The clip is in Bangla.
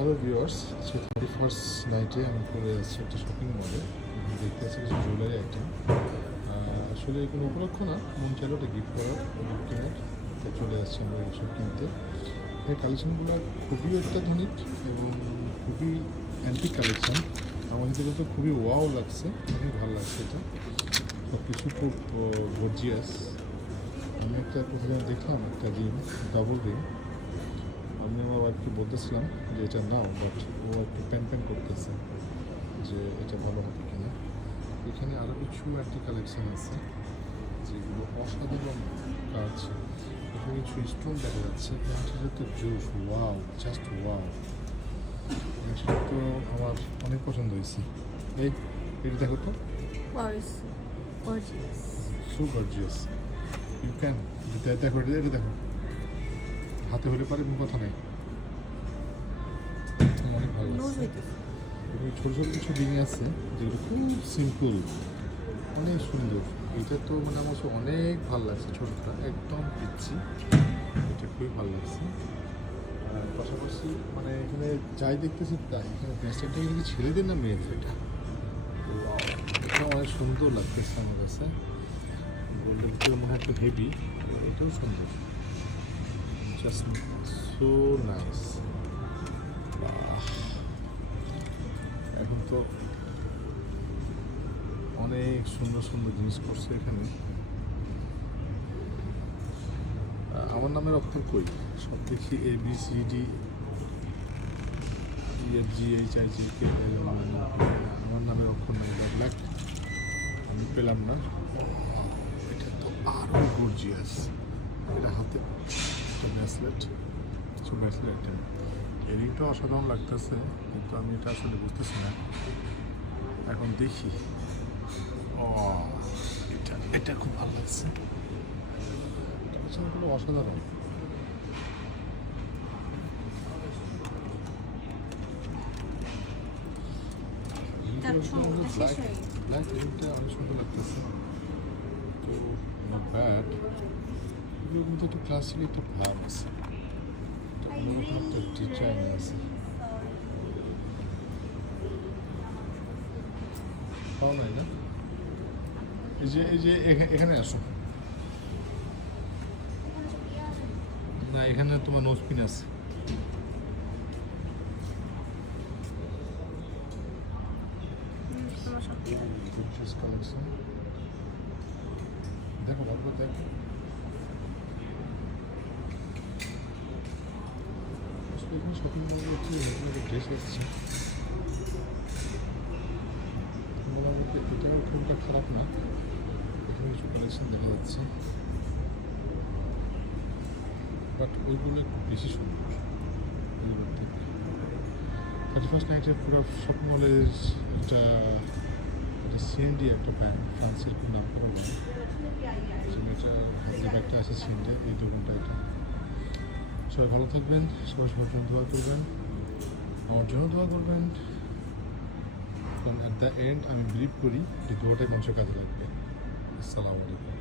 হ্যালো ভিউয়ার্স, আজকে 31st নাইটে আমি পড়ে যাচ্ছি একটা শপিং মলে। দেখতে পাচ্ছি কিছু জুয়েলারি আইটেম। আসলে কোনো উপলক্ষ না, মন চাইলো একটা গিফট করার, গিফট কেনার, তাই চলে যাচ্ছি আমরা এইসব কিনতে। এই কালেকশনগুলো খুবই অত্যাধুনিক এবং খুবই অ্যান্টিক কালেকশন। আমার হিসেবে তো খুবই ওয়াও লাগছে, অনেক ভালো লাগছে এটা। সব কিছু খুব গর্জিয়াস। আমি একটা প্রতিদিন দেখলাম একটা রিং, ডাবল রিং। আমি আমার ওয়াইফকে বলতেছিলাম যে এটা নাও, বাট ও একটু প্যান করতেছে যে এটা ভালো হবে কিনা। এখানে আরও কিছু একটা কালেকশান আছে যেগুলো অসাধারণ কাজ। এখানে কিছু স্টোন দেখা যাচ্ছে, এটা তো জুস, ওয়াও, জাস্ট ওয়াও। সেটা তো আমার অনেক পছন্দ হয়েছে। এই এটা দেখো তো, সো গর্জিয়াস। ইউ ক্যান দেখো, এটা দেখো, হাতে হলে পারে কোনো কথা নেই। অনেক ভালো লাগছে। ছোটো ছোটো কিছু রিং আছে যেগুলো খুব সিম্পল, অনেক সুন্দর। এটা তো মানে আমার অনেক ভালো লাগছে, ছোটোটা একদম পিচ্ছি, এটা খুবই ভালো লাগছে। আর পাশাপাশি মানে এখানে যাই দেখতেছি তাই, এখানে ব্রেসলেটটা কিন্তু ছেলেদের না মেয়েদের, এটা অনেক সুন্দর লাগতেছে আমার কাছে। গোল্ডের ভিতরে মনে হয় একটু হেভি, এটাও সুন্দর, জাস্ট সো নাইস। এখন তো অনেক সুন্দর সুন্দর জিনিস করছে এখানে। আমার নামের অক্ষর কই, সব দেখি ABCD EFGHIJK, আমার নামের অক্ষর নাই, ব্ল্যাক আমি পেলাম না। এটা তো আরও গর্জিয়াস। এটা হাতে একটা ব্রেসলেট, কিছু ব্রেসলেট, এই রিংটা অসাধারণ লাগতেছে, কিন্তু আমি এটা আসলে বুঝতেছি না। এখন দেখি, এটা এটা খুব ভালো লাগছে, এগুলো অসাধারণ। ব্ল্যাক রিংটা অনেক সুন্দর লাগতেছে, তো নট ব্যাড। এগুলোর মধ্যে একটু ক্লাসিক একটা ভাব আছে, একটা ডিজাইন আছে। পাও নাই না? এই যে এখানে আসো না, এখানে তোমার নোজপিন আছে। দেখো ভালো দেখো, শপিং মলে হচ্ছে ড্রেস এসেছে, মোটামুটি এটাও খুবটা খারাপ না। এখানে কিছু কালেকশন দেখা যাচ্ছে, বাট ওইগুলো একটু বেশি সুন্দর। 31st নাইটের পুরো শপিং মলের এটা CND একটা ব্যান্ড, ফ্রান্সের খুব নাম করা বলে, এটা যে ব্যাগটা আছে CND, এই দোকানটা এটা। সবাই ভালো থাকবেন, সবাই সবার জন্য দোয়া করবেন, আমার জন্য দোয়া করবেন। অ্যাট দ্য এন্ড আমি বিলিভ করি যে দোয়াটাই মানুষের কাজে লাগবে। আসসালামু আলাইকুম।